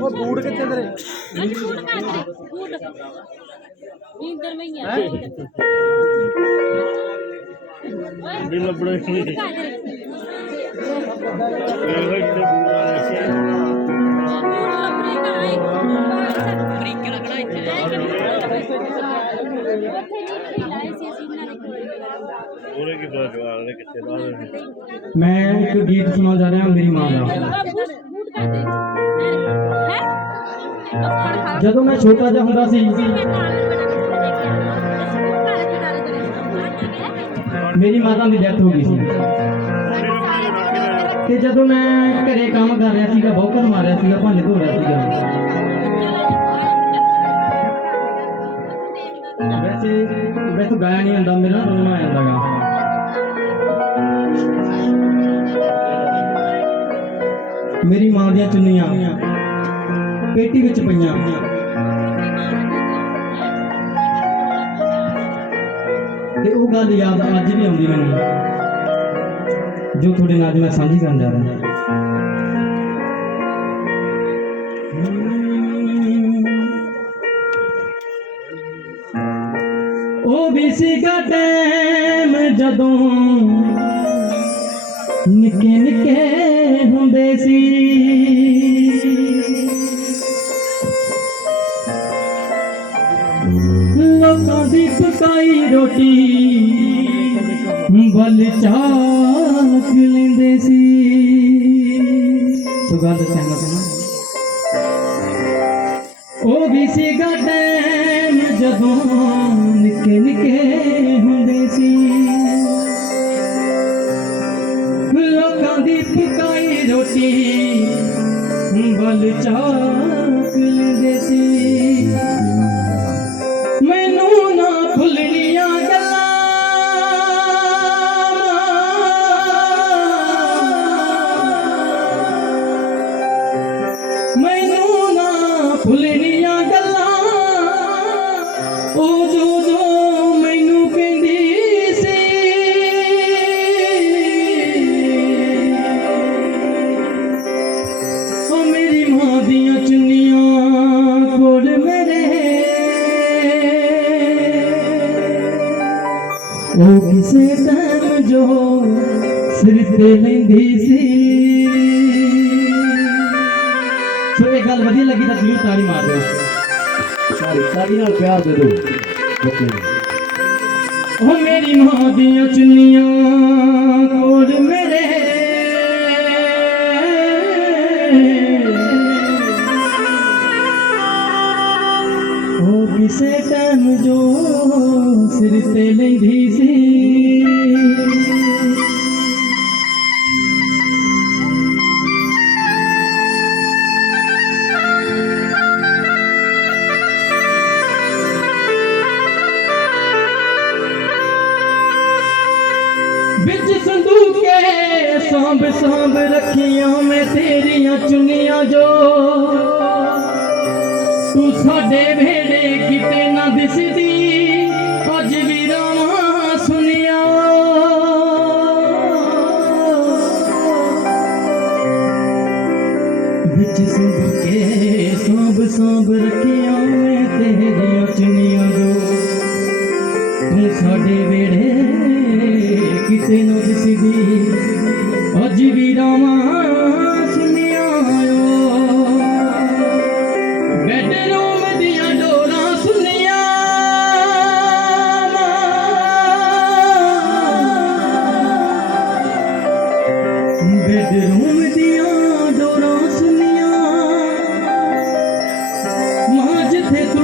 ਉਹ ਬੂਟ ਕਿੱਥੇ ਤੇਰੇ ਅੱਜ ਬੂਟ ਕਾ ਤੇਰੇ ਬੂਟ ਨੀਂਦਰ ਮੈਂ ਆ ਦਿਲ ਲੱਭਣਾ ਸੀ ਬੂਟ ਕਾ ਤੇਰੇ ਇਹ ਇੱਥੇ ਬੂਰਾ ਰੱਖਿਆ ਬੂਟ ਲੱਭਣੇ ਕਾ ਆਏ ਬਰੀਕ ਲੱਗਣਾ ਇੱਥੇ ਮਾਂ ਦਾ ਬੂਟ ਬੂਟ ਕਾ ਤੇਰੇ ਹੈ ਫੜ ਖਾ ਜਦੋਂ ਮੈਂ ਛੋਟਾ ਜਿਹਾ ਹੁੰਦਾ ਸੀ ਮੇਰੀ ਮਾਤਾ ਦੀ ਡੈਥ ਹੋ ਗਈ ਸੀ ਤੇ ਜਦੋਂ ਮੈਂ ਘਰੇ ਕੰਮ ਕਰ ਰਿਹਾ ਸੀਗਾ ਬੌਕਰ ਮਾਰਿਆ ਸੀਗਾ ਭਾਂਡੇ ਧੋ ਰਿਹਾ ਸੀਗਾ ਵੈਸੇ ਵੈਸੇ ਗਾਇਆ ਨਹੀਂ ਹੁੰਦਾ ਮੇਰਾ ਰੋਣਾ ਆ ਜਾਂਦਾਗਾ ਮੇਰੀ ਮਾਂ ਦੀਆਂ ਚੁੰਨੀਆਂ ਪੇਟੀ ਵਿੱਚ ਪਈਆਂ। ਤੇ ਉਹ ਗੱਲ ਯਾਦ ਅੱਜ ਵੀ ਆਉਂਦੀ ਮੈਨੂੰ, ਜੋ ਤੁਹਾਡੇ ਨਾਲ ਅੱਜ ਮੈਂ ਸਾਂਝੀ ਕਰਨ ਜਾ ਰਿਹਾ। ਉਹ ਵੀ ਸੀਗਾ ਟਾਈਮ ਜਦੋਂ निके निके ਉਹ ਮੇਰੀ ਮਾਂ ਦੀਆਂ ਚੁੰਨੀਆਂ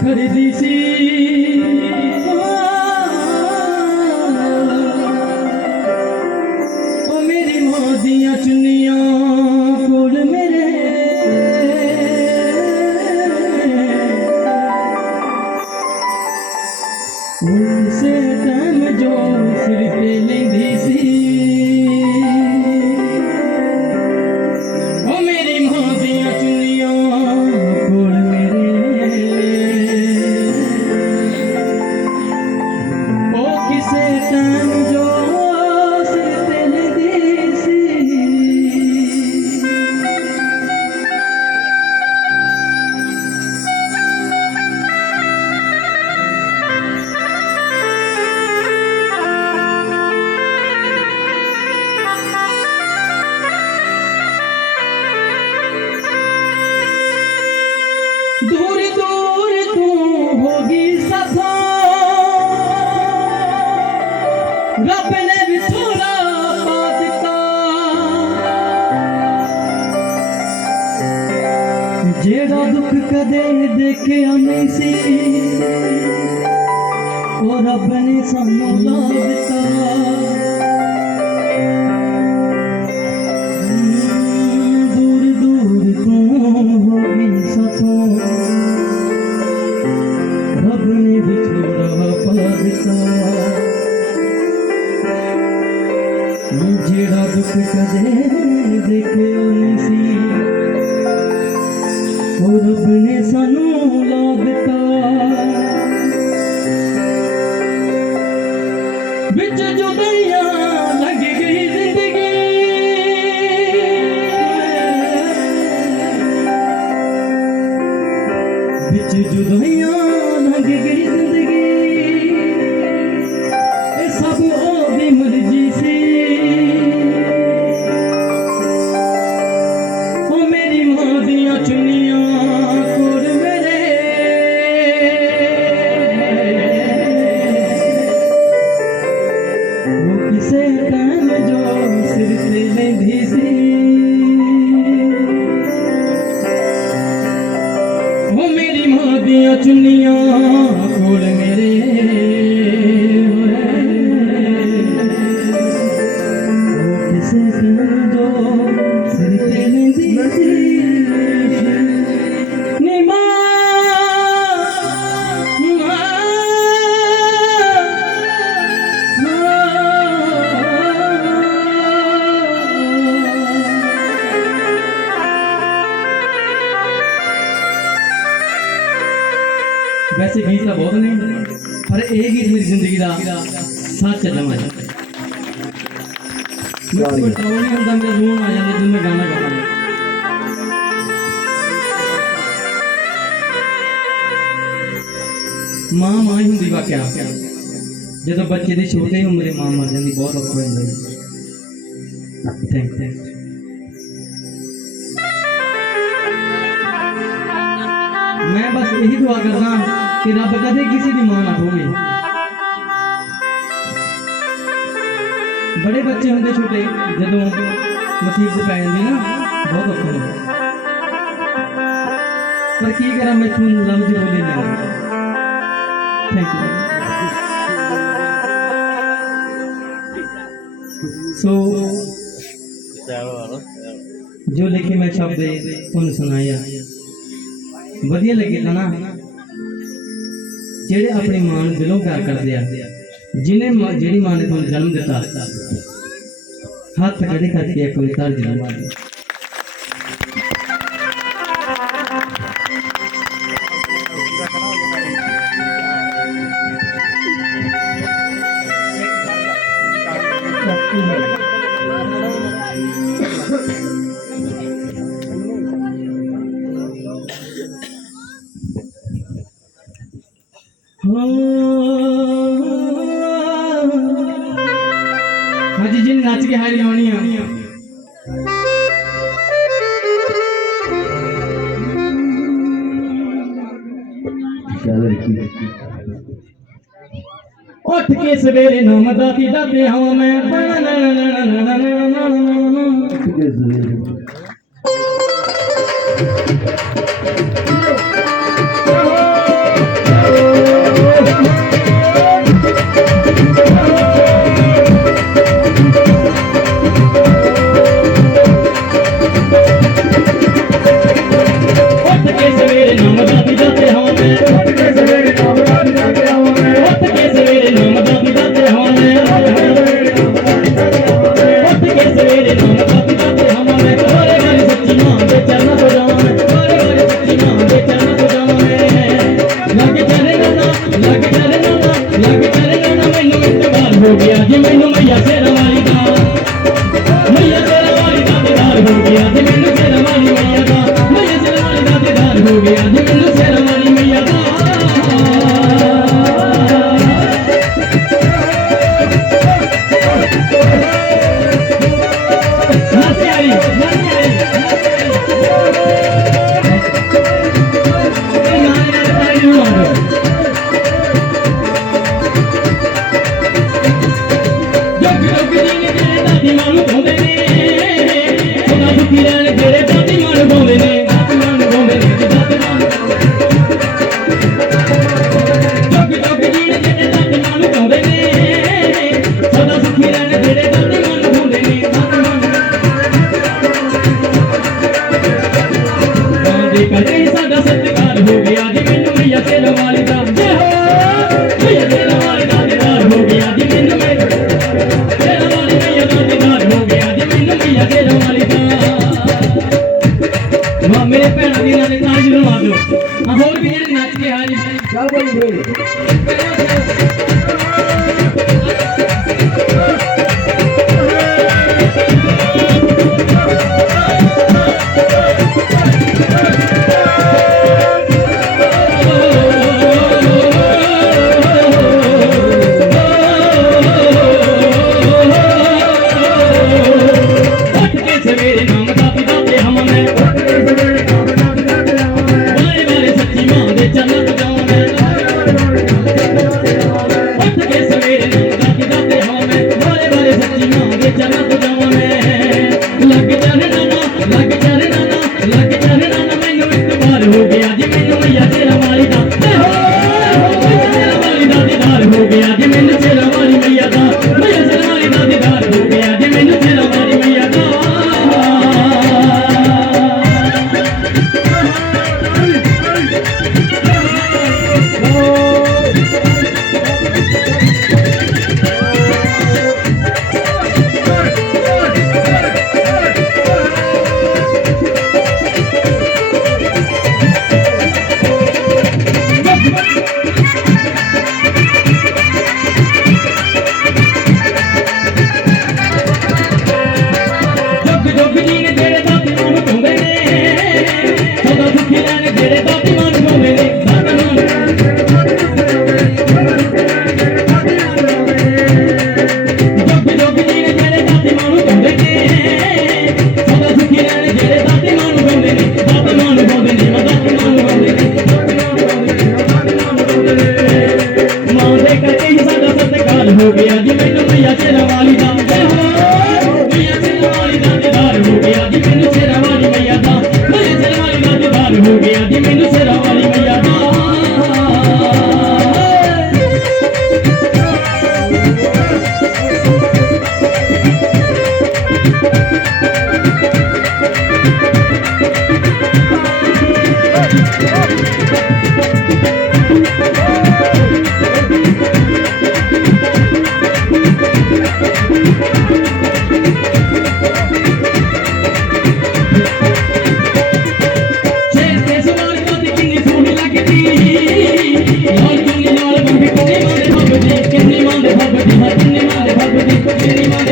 ખરીદી છી. ਇਹ ਗੀਤ ਮੇਰੀ ਜ਼ਿੰਦਗੀ ਦਾ ਸੱਚ ਜਮਾ ਹੈ ਮੈਨੂੰ ਕੰਟਰੋਲ ਨਹੀਂ ਹੁੰਦਾ ਮੇਰਾ ਰੂਹ ਆ ਜਾਂਦਾ ਜਦੋਂ ਮੈਂ ਗਾਣਾ ਗਾਉਂਦਾ ਮਾਂ ਮਾਂ ਹੀ ਹੁੰਦੀ ਵਾਕਿਆ ਜਦੋਂ ਬੱਚੇ ਦੀ ਛੋਟੀ ਉਮਰੇ ਮਾਂ ਮਰ ਜਾਂਦੀ ਬਹੁਤ ਔਖਾ ਹੋ ਜਾਂਦਾ ਜੀ ਥੈਂਕ ਥੈਂਕ ਮੈਂ ਬਸ ਇਹੀ ਦੁਆ ਕਰਦਾ ਕਿ ਰੱਬ ਕਦੇ ਕਿਸੇ ਦੀ ਮਾਂ ਨਾ ਹੋਵੇ ਬੜੇ ਬੱਚੇ ਹੁੰਦੇ ਛੋਟੇ ਜਦੋਂ ਮੁਸੀਬਤ ਪੈ ਜਾਂਦੀ ਨਾ ਬਹੁਤ ਔਖਾ ਹੁੰਦਾ ਪਰ ਕੀ ਕਰਾਂ ਮੈਂ ਤੁਹਾਨੂੰ ਲਫ਼ਜ਼ ਬੋਲੇ ਨਹੀਂ ਥੈਂਕ ਯੂ ਸੋ ਸੈਲ ਵਾਲਾ ਜੋ ਲਿਖੇ ਮੈਂ ਸ਼ਬਦ ਤੁਹਾਨੂੰ ਸੁਣਾਇਆ ਵਧੀਆ ਲੱਗੇ ਤਾਂ ਨਾ ਜਿਹੜੇ ਆਪਣੀ ਮਾਂ ਨੂੰ ਦਿਲੋਂ ਪਿਆਰ ਕਰਦੇ ਆ ਜਿਹਨੇ ਮਾਂ- ਜਿਹੜੀ ਮਾਂ ਨੇ ਤੁਹਾਨੂੰ ਜਨਮ ਦਿੱਤਾ ਹੱਥ ਖੜੇ ਕਰਕੇ ਇੱਕ ਵਾਰੀ ਤਾਲ ਜਨਮ ਮਾਰ ਦਿਓ ਹਾਂਜੀ सवेरे नो मदाती दाते हूँ मैं।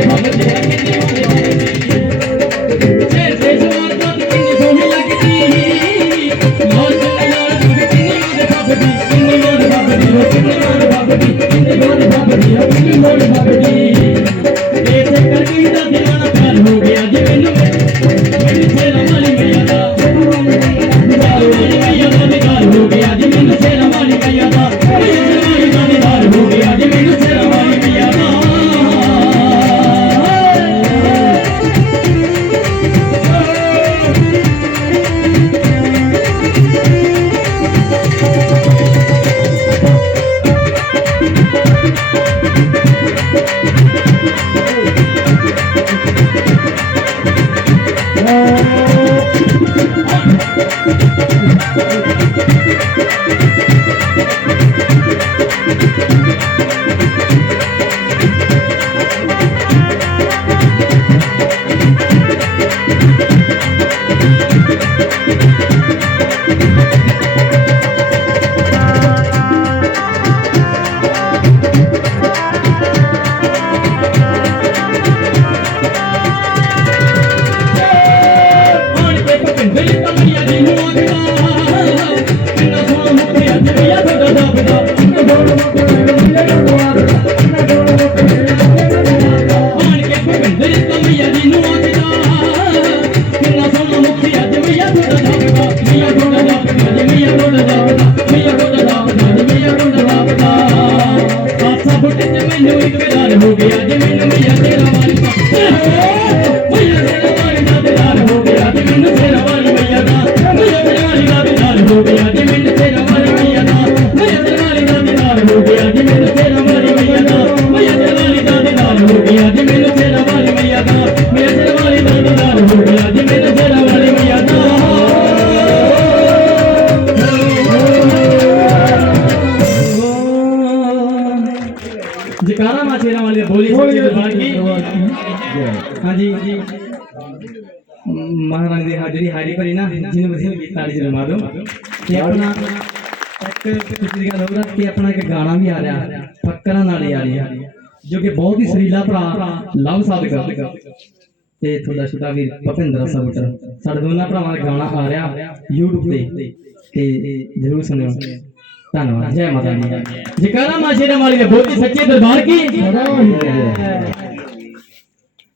I'm a dead man. ਹਾਂਜੀ ਜੀ ਮਹਾਰਾਜ ਦੀ ਹਾਜ਼ਰੀ ਹਾਰੀ ਭਰੀ ਨਾ, ਜਿਹਨੂੰ ਬਥੇਰੀ ਤਾੜੀ ਜਲ ਮਾਰੋ ਤੇ ਆਪਣਾ ਇੱਕ ਖੁਸ਼ੀ ਗੱਲ ਹੋਰ ਕਿ ਆਪਣਾ ਇੱਕ ਗਾਣਾ ਵੀ ਆ ਰਿਹਾ, ਫੱਕਰਾਂ ਨਾਲ ਹੀ ਜੋ ਕਿ ਬਹੁਤ ਹੀ ਸਰੀਲਾ ਭਰਾ ਲਵ ਸਾਧਕ ਤੇ ਤੁਹਾਡਾ ਛੋਟਾ ਵੀਰ ਭਪਿੰਦਰ ਸਬੂਟਰ ਸਾਡੇ ਦੋਨਾਂ ਭਰਾਵਾਂ ਦਾ ਗਾਣਾ ਆ ਰਿਹਾ YouTube ਤੇ। ਤੇ ਜਰੂਰ ਸੁਣਿਓ। ਧੰਨਵਾਦ। ਜੈ ਮਾਤਾ ਦੀ। ਜਕਾਰਾ ਮਾਸ਼ੇ ਦੇ ਦੇ ਬਹੁਤ ਸੱਚੇ ਦਰਬਾਰ ਕੀ?